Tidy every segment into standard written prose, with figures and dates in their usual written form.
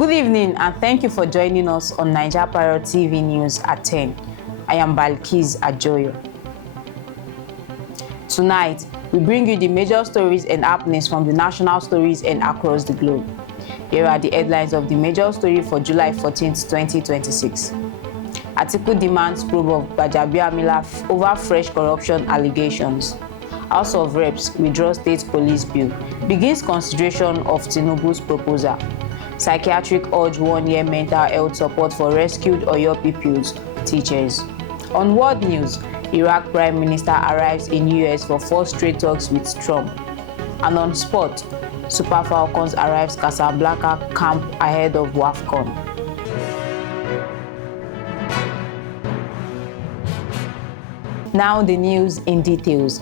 Good evening and thank you for joining us on 9japarrotTV News at 10. I am Balikis Ajoyo. Tonight, we bring you the major stories and happenings from the national stories and across the globe. Here are the headlines of the major story for July 14, 2026. Atiku demands probe of Gbajabiamila over fresh corruption allegations. House of Reps withdraws state police bill. Begins consideration of Tinubu's proposal. Psychiatric urge 1-year mental health support for rescued Ajoyo pupils, teachers. On world news, Iraq Prime Minister arrives in US for 4 straight talks with Trump. And on sport, Super Falcons arrives Casablanca camp ahead of WAFCON. Now the news in details.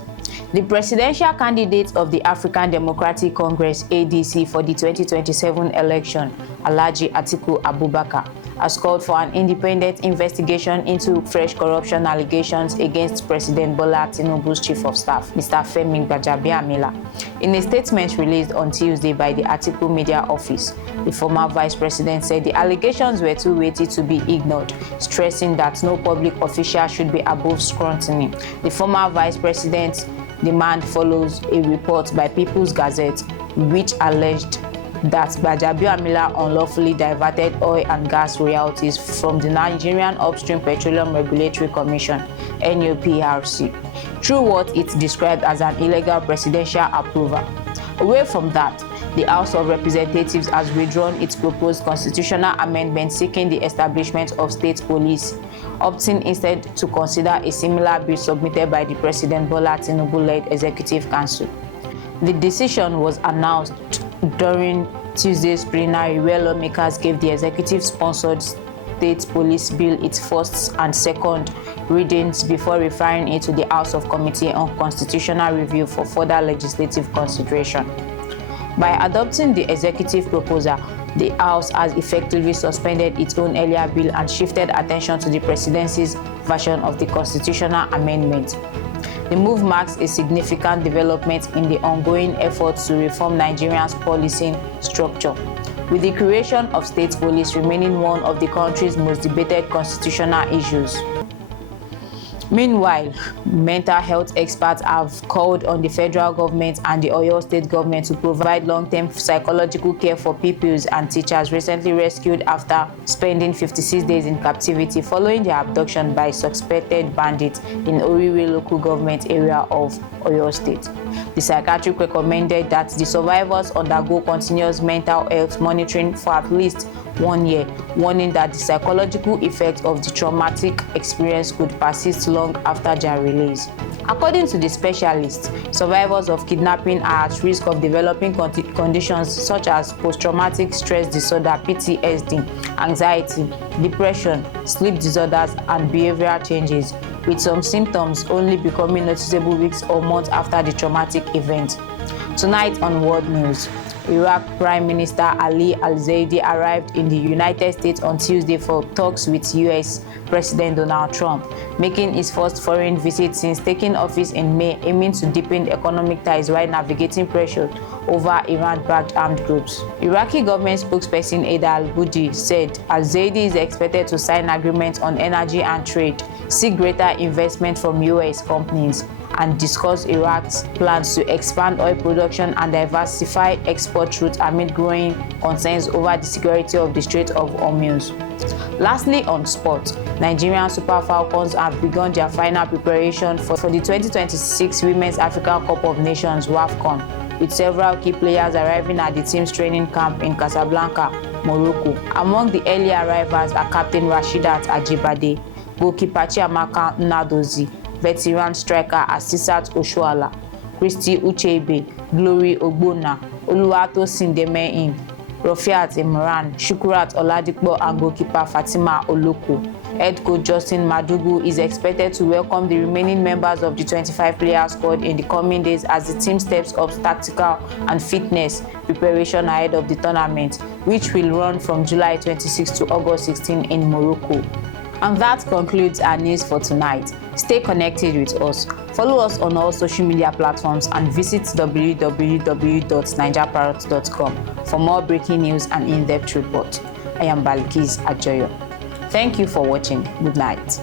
The presidential candidate of the African Democratic Congress (ADC) for the 2027 election, Alhaji Atiku Abubakar, has called for an independent investigation into fresh corruption allegations against President Bola Tinubu's Chief of Staff, Mr. Gbajabiamila. In a statement released on Tuesday by the Atiku Media Office, the former vice president said the allegations were too weighty to be ignored, stressing that no public official should be above scrutiny. The former vice president's demand follows a report by Pupils Gazette, which alleged that Gbajabiamila unlawfully diverted oil and gas royalties from the Nigerian Upstream Petroleum Regulatory Commission (NUPRC) through what it described as an illegal presidential approval. Away from that, the House of Representatives has withdrawn its proposed constitutional amendment seeking the establishment of state police, opting instead to consider a similar bill submitted by the President Bola Tinubu-led Executive Council. The decision was announced during Tuesday's plenary, where lawmakers gave the executive-sponsored state police bill its first and second readings before referring it to the House of Committee on Constitutional Review for further legislative consideration. By adopting the executive proposal, the House has effectively suspended its own earlier bill and shifted attention to the presidency's version of the constitutional amendment. The move marks a significant development in the ongoing efforts to reform Nigeria's policing structure, with the creation of state police remaining one of the country's most debated constitutional issues. Meanwhile, mental health experts have called on the federal government and the Ajoyo state government to provide long-term psychological care for pupils and teachers recently rescued after spending 56 days in captivity following their abduction by suspected bandits in Owerri local government area of Ajoyo state. The psychiatric recommended that the survivors undergo continuous mental health monitoring for at least 1 year, warning that the psychological effects of the traumatic experience could persist long after their release. According to the specialist, survivors of kidnapping are at risk of developing conditions such as post-traumatic stress disorder (PTSD), anxiety, depression, sleep disorders, and behavioral changes, with some symptoms only becoming noticeable weeks or months after the traumatic event. Tonight on World News, Iraq Prime Minister Ali al-Zaidi arrived in the United States on Tuesday for talks with US President Donald Trump, making his first foreign visit since taking office in May, aiming to deepen economic ties while navigating pressure over Iran-backed armed groups. Iraqi government spokesperson Ada al-Budi said al-Zaidi is expected to sign agreements on energy and trade, seek greater investment from US companies, and discuss Iraq's plans to expand oil production and diversify export routes amid growing concerns over the security of the Strait of Hormuz. Lastly, on sport, Nigerian Super Falcons have begun their final preparation for the 2026 Women's African Cup of Nations (WAFCON), with several key players arriving at the team's training camp in Casablanca, Morocco. Among the early arrivals are Captain Rasheedat Ajibade, goalkeeper Chiamaka Nnadozie, veteran striker Asisat Oshoala, Christy Ucheibe, Glory Ogbonna, Oluwatosin Demehin, Rafiat Imran, Shukurat Oladipo, and goalkeeper Fatima Oloko. Head coach Justin Madugu is expected to welcome the remaining members of the 25-player squad in the coming days as the team steps up tactical and fitness preparation ahead of the tournament, which will run from July 26 to August 16 in Morocco. And that concludes our news for tonight. Stay connected with us. Follow us on all social media platforms and visit www.9japarrot.com for more breaking news and in-depth reports. I am Balikis Ajoyo. Thank you for watching. Good night.